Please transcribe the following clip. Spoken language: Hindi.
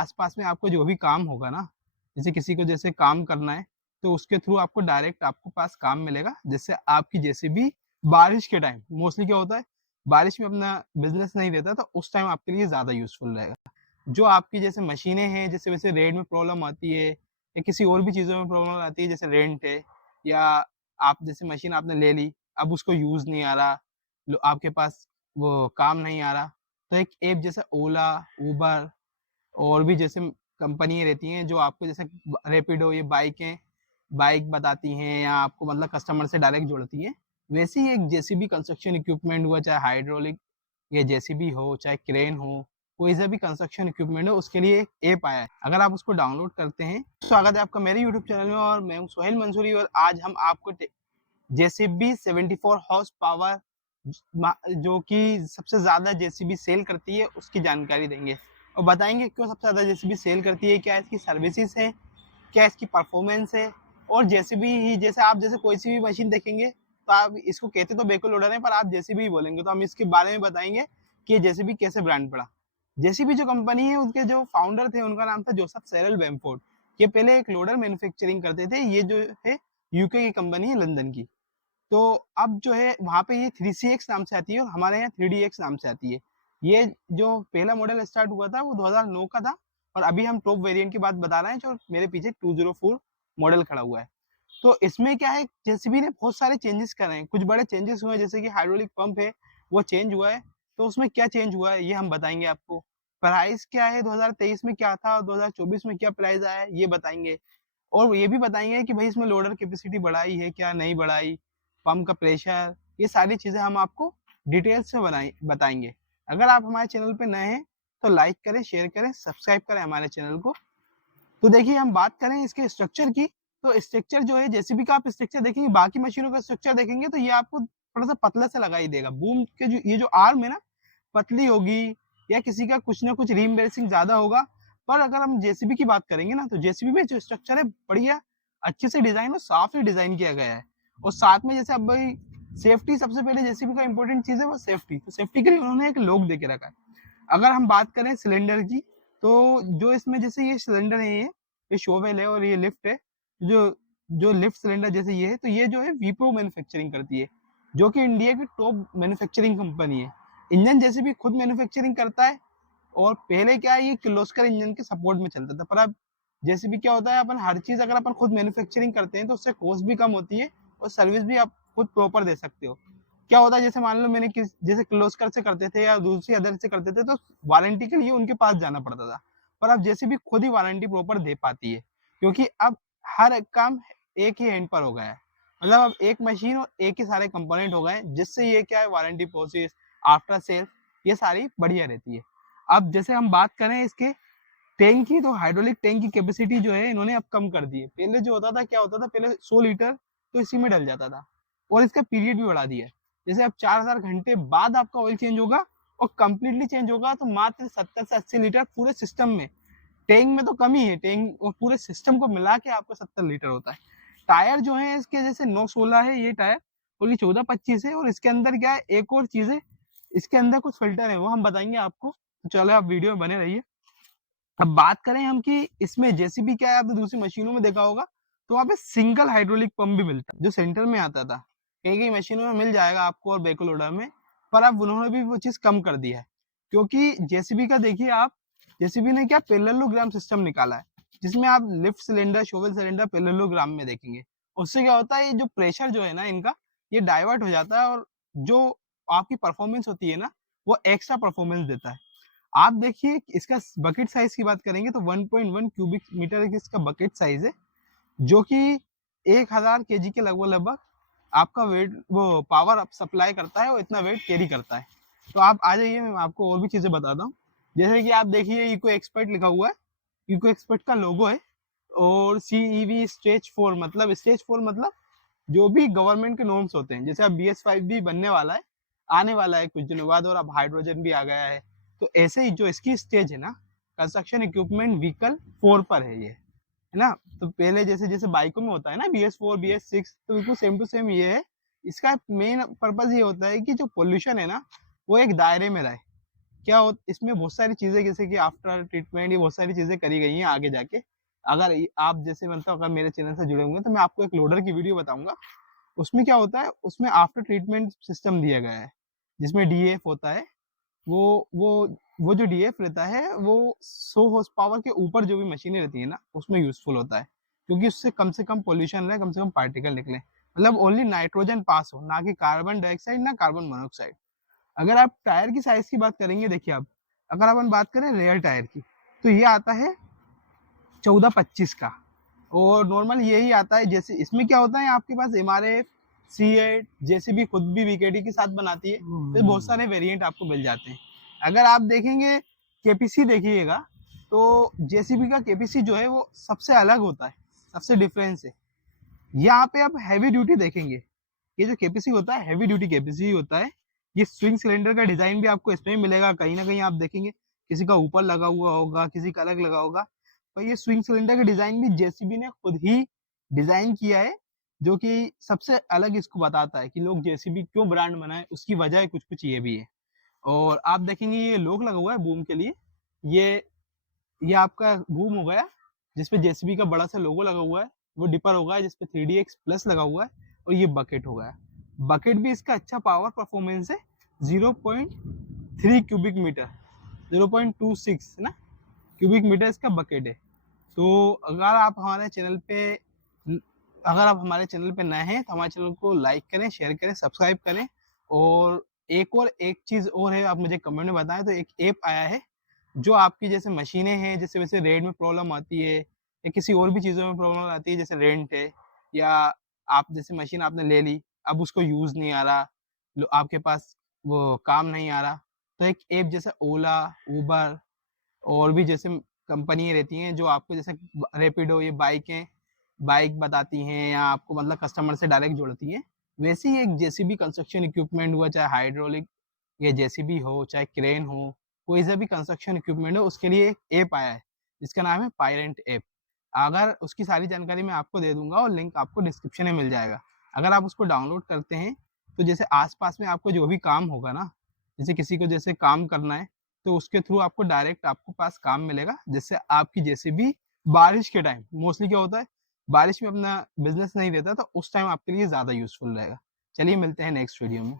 आसपास में आपको जो भी काम होगा ना, जैसे किसी को जैसे काम करना है, तो उसके थ्रू आपको डायरेक्ट आपको पास काम मिलेगा, जिससे आपकी जेसीबी बारिश के टाइम मोस्टली क्या होता है, बारिश में अपना बिजनेस नहीं देता, तो उस टाइम आपके लिए ज़्यादा यूज़फुल रहेगा। जो आपकी जैसे मशीनें हैं, जैसे वैसे रेट में प्रॉब्लम आती है या किसी और भी चीज़ों में प्रॉब्लम आती है, जैसे रेंट है या आप जैसे मशीन आपने ले ली, अब उसको यूज़ नहीं आ रहा, आपके पास वो काम नहीं आ रहा, तो एक ऐप जैसे ओला, उबर और भी जैसे कंपनी रहती हैं जो आपको जैसे रैपिडो, ये बाइक बताती हैं या आपको मतलब कस्टमर से डायरेक्ट जोड़ती हैं। वैसे ही एक जेसीबी कंस्ट्रक्शन इक्विपमेंट हुआ, चाहे हाइड्रोलिक या जेसीबी हो, चाहे क्रेन हो, कोई सा भी कंस्ट्रक्शन इक्विपमेंट हो, उसके लिए एक ऐप आया है। अगर आप उसको डाउनलोड करते हैं, स्वागत है आपका मेरे यूट्यूब चैनल में और मैं हूं सोहेल मंसूरी और आज हम आपको जेसीबी 74 हॉर्स पावर जो कि सबसे ज़्यादा जेसीबी सेल करती है उसकी जानकारी देंगे और बताएंगे क्यों सबसे ज़्यादा जेसीबी सेल करती है, क्या इसकी सर्विसेज है, क्या इसकी परफॉर्मेंस है। और जेसीबी ही जैसे आप जैसे कोई सी भी मशीन देखेंगे तो आप इसको कहते तो बेको लोडर है, पर आप जेसीबी ही बोलेंगे, तो हम इसके बारे में बताएंगे कि जेसीबी कैसे ब्रांड पड़ा। जेसीबी जो कंपनी है उसके जो फाउंडर थे उनका नाम था जोसेफ सेरल बेमफोर्ड। ये पहले एक लोडर मैन्युफैक्चरिंग करते थे, ये जो है यूके की कंपनी है, लंदन की। तो अब जो है वहाँ पे ये 3CX नाम से आती है और हमारे यहाँ 3DX नाम से आती है। ये जो पहला मॉडल स्टार्ट हुआ था वो 2009 का था और अभी हम टॉप वेरिएंट की बात बता रहे हैं जो मेरे पीछे 204 मॉडल खड़ा हुआ है। तो इसमें क्या है, जेसीबी ने बहुत सारे चेंजेस करे हैं, कुछ बड़े चेंजेस हुए हैं, जैसे कि हाइड्रोलिक पंप है वो चेंज हुआ है। तो उसमें क्या चेंज हुआ है ये हम बताएंगे आपको। प्राइस क्या है, 2023 में क्या था और 2024 में क्या प्राइस आया है ये बताएंगे। और ये भी बताएंगे कि भाई इसमें लोडर कैपेसिटी बढ़ाई है क्या नहीं बढ़ाई, पंप का प्रेशर, ये सारी चीज़ें हम आपको डिटेल से बताएंगे। अगर आप हमारे चैनल पे नए हैं तो लाइक करें, शेयर करें, सब्सक्राइब करें हमारे चैनल को। तो देखिए हम बात करें इसके स्ट्रक्चर की, तो स्ट्रक्चर जो है जेसीबी का आप स्ट्रक्चर देखेंगे, बाकी मशीनों का स्ट्रक्चर देखेंगे तो ये आपको थोड़ा सा पतला से लगा ही देगा। बूम के जो ये जो आर्म है ना, पतली होगी या किसी का कुछ ना कुछ रीइंबर्सिंग ज्यादा होगा। पर अगर हम जेसीबी की बात करेंगे ना, तो जेसीबी में जो स्ट्रक्चर है बढ़िया अच्छे से डिजाइन और साफ ही डिजाइन किया गया है। और साथ में जैसे अब भाई सेफ्टी सबसे पहले जेसीबी का इंपॉर्टेंट चीज है वो सेफ्टी, तो सेफ्टी के लिए उन्होंने एक लॉक दे के रखा है। अगर हम बात करें सिलेंडर की, तो जो इसमें जैसे ये सिलेंडर है, ये शोवेल है और ये लिफ्ट है, जो जो लिफ्ट सिलेंडर जैसे ये है, तो ये जो है वीप्रो मैन्युफैक्चरिंग करती है, जो कि इंडिया की टॉप मैन्युफैक्चरिंग कंपनी है। इंजन जैसे भी खुद मैन्युफैक्चरिंग करता है और पहले क्या है ये किर्लोस्कर इंजन के सपोर्ट में चलता था, पर अब जैसे भी क्या होता है अपन हर चीज अगर अपन खुद मैन्युफैक्चरिंग करते हैं तो उससे कॉस्ट भी कम होती है और सर्विस भी आप खुद प्रॉपर दे सकते हो। क्या होता है जैसे मान लो मैंने किस जैसे किर्लोस्कर से करते थे या दूसरी अदर से करते थे तो वारंटी के लिए उनके पास जाना पड़ता था, पर अब जैसे भी खुद ही वारंटी प्रॉपर दे पाती है, क्योंकि अब हर एक काम एक ही हैंड पर हो गया है। मतलब अब एक मशीन और एक ही सारे कंपोनेंट हो गए, जिससे ये क्या है वारंटी प्रोसेस, आफ्टर सेल, ये सारी बढ़िया रहती है। अब जैसे हम बात करें इसके टैंक की, तो हाइड्रोलिक टैंक की कैपेसिटी जो है इन्होंने अब कम कर दी है। पहले जो होता था क्या होता था, पहले 100 लीटर तो इसी में डल जाता था और इसका पीरियड भी बढ़ा दिया है। जैसे अब 4000 घंटे बाद आपका ऑयल चेंज होगा और कंप्लीटली चेंज होगा तो मात्र 70 से 80 लीटर पूरे सिस्टम में। टैंक में तो कम ही है, टैंक और पूरे सिस्टम को मिला के आपको 70 लीटर होता है। टायर जो है इसके जैसे 916 है ये टायर और ये 1425 है, और इसके अंदर क्या है एक और चीज है, इसके अंदर कुछ फिल्टर है वो हम बताएंगे आपको, तो चलो आप वीडियो में बने रहिए। अब बात करें हम कि इसमें जेसीबी क्या है, आपने दूसरी मशीनों में देखा होगा तो वहाँ पे सिंगल हाइड्रोलिक पंप भी मिलता है जो सेंटर में आता था, कई कई मशीनों में मिल जाएगा आपको और बैको लोडर में, पर अब उन्होंने भी वो चीज कम कर दी है। क्योंकि जेसीबी का देखिए आप, जेसीबी ने क्या पैरेललोग्राम सिस्टम निकाला है, जिसमें आप lift cylinder, shovel cylinder parallelogram में देखेंगे। उससे क्या होता है, ये जो प्रेशर जो है ना इनका, ये डाइवर्ट हो जाता है और जो आपकी परफॉर्मेंस होती है ना वो एक्स्ट्रा परफॉर्मेंस देता है। आप देखिए इसका बकेट साइज की बात करेंगे तो 1.1 क्यूबिक मीटर इसका बकेट साइज है, जो कि 1000 केजी के लगभग लगभग आपका वेट वो पावर अप सप्लाई करता है और इतना वेट कैरी करता है। तो आप आ जाइए मैं आपको और भी चीजें बताता हूँ। जैसे कि आप देखिए इको एक्सपर्ट लिखा हुआ है, इको एक्सपर्ट का लोगो है, और CEV स्टेज 4 मतलब स्टेज 4 मतलब जो भी गवर्नमेंट के नॉर्म्स होते हैं, जैसे अब BS5 भी बनने वाला है, आने वाला है कुछ दिनों बाद, और अब हाइड्रोजन भी आ गया है। तो ऐसे ही जो इसकी स्टेज है ना, कंस्ट्रक्शन इक्विपमेंट व्हीकल 4 पर है ये, है ना। तो पहले जैसे जैसे बाइकों में होता है ना BS4 BS6, तो बिल्कुल सेम टू सेम ये है। इसका मेन पर्पज ये होता है कि जो पोल्यूशन है ना वो एक दायरे में रहे, क्या हो इसमें बहुत सारी चीज़ें जैसे कि आफ्टर ट्रीटमेंट ये बहुत सारी चीज़ें करी गई हैं आगे जाके। अगर आप जैसे मतलब अगर मेरे चैनल से जुड़े होंगे तो मैं आपको एक लोडर की वीडियो बताऊँगा। उसमें क्या होता है, उसमें आफ्टर ट्रीटमेंट सिस्टम दिया गया है, जिसमें डीएफ होता है। वो वो वो जो डीएफ रहता है वो 100 हॉर्स पावर के ऊपर जो भी मशीनें रहती है ना, उसमें यूज़फुल होता है। क्योंकि उससे कम से कम पॉल्यूशन रहे, कम से कम पार्टिकल निकले। मतलब ओनली नाइट्रोजन पास हो, ना कि कार्बन डाइऑक्साइड, ना कार्बन मोनोऑक्साइड। अगर आप टायर की साइज़ की बात करेंगे, देखिए आप, अगर अपन बात करें रेयर टायर की, तो ये आता है 14-25 का। और नॉर्मल यही आता है। जैसे इसमें क्या होता है, आपके पास एमआरएफ, C8, जेसीबी खुद भी वीकेडी के साथ बनाती है, तो बहुत सारे वेरिएंट आपको मिल जाते हैं। अगर आप देखेंगे केपीसी देखिएगा, तो जेसीबी का केपीसी जो है वो सबसे अलग होता है, सबसे डिफरेंस है। यहाँ पे आप हैवी ड्यूटी देखेंगे, ये जो केपीसी होता है हैवी ड्यूटी केपीसी होता है। ये स्विंग सिलेंडर का डिजाइन भी आपको इसमें मिलेगा, कहीं ना कहीं आप देखेंगे किसी का ऊपर लगा हुआ होगा, किसी का अलग लगा होगा। पर ये स्विंग सिलेंडर का डिजाइन भी जेसीबी ने खुद ही डिजाइन किया है, जो कि सबसे अलग इसको बताता है कि लोग जेसीबी क्यों ब्रांड बनाए, उसकी वजह कुछ कुछ ये भी है। और आप देखेंगे ये लोग लगा हुआ है बूम के लिए। ये ये आपका बूम हो गया, जिसपे जेसीबी का बड़ा सा लोगो लगा हुआ है। वो डिपर हो गया जिसपे 3DX प्लस लगा हुआ है। और ये बकेट हो गया, बकेट भी इसका अच्छा पावर परफॉर्मेंस है। 0.3 क्यूबिक मीटर, 0.26 है ना, क्यूबिक मीटर इसका बकेट है। तो अगर आप हमारे चैनल पे नए हैं तो हमारे चैनल को लाइक करें, शेयर करें, सब्सक्राइब करें। और एक चीज़ और है, आप मुझे कमेंट में बताएं। तो एक ऐप आया है जो आपकी जैसे मशीनें हैं, जैसे वैसे रेंट में प्रॉब्लम आती है, या किसी और भी चीज़ों में प्रॉब्लम आती है, जैसे रेंट है, या आप जैसे मशीन आपने ले ली, अब उसको यूज़ नहीं आ रहा, आपके पास वो काम नहीं आ रहा, तो एक ऐप जैसे ओला, उबर और भी जैसे कंपनी रहती हैं जो आपको जैसे रैपिडो, ये बाइक बताती हैं, या आपको मतलब कस्टमर से डायरेक्ट जोड़ती हैं। वैसे ही एक जेसीबी कंस्ट्रक्शन इक्विपमेंट हुआ, चाहे हाइड्रोलिक या जेसीबी हो, चाहे क्रेन हो, कोई सा भी कंस्ट्रक्शन इक्विपमेंट हो, उसके लिए एक ऐप आया है जिसका नाम है पायरेंट ऐप। अगर उसकी सारी जानकारी मैं आपको दे दूंगा और लिंक आपको डिस्क्रिप्शन में मिल जाएगा। अगर आप उसको डाउनलोड करते हैं तो जैसे आसपास में आपको जो भी काम होगा ना, जैसे किसी को जैसे काम करना है, तो उसके थ्रू आपको डायरेक्ट आपको पास काम मिलेगा, जिससे आपकी जेसीबी बारिश के टाइम, मोस्टली क्या होता है बारिश में अपना बिजनेस नहीं रहता, तो उस टाइम आपके लिए ज़्यादा यूजफुल रहेगा। चलिए मिलते हैं नेक्स्ट वीडियो में।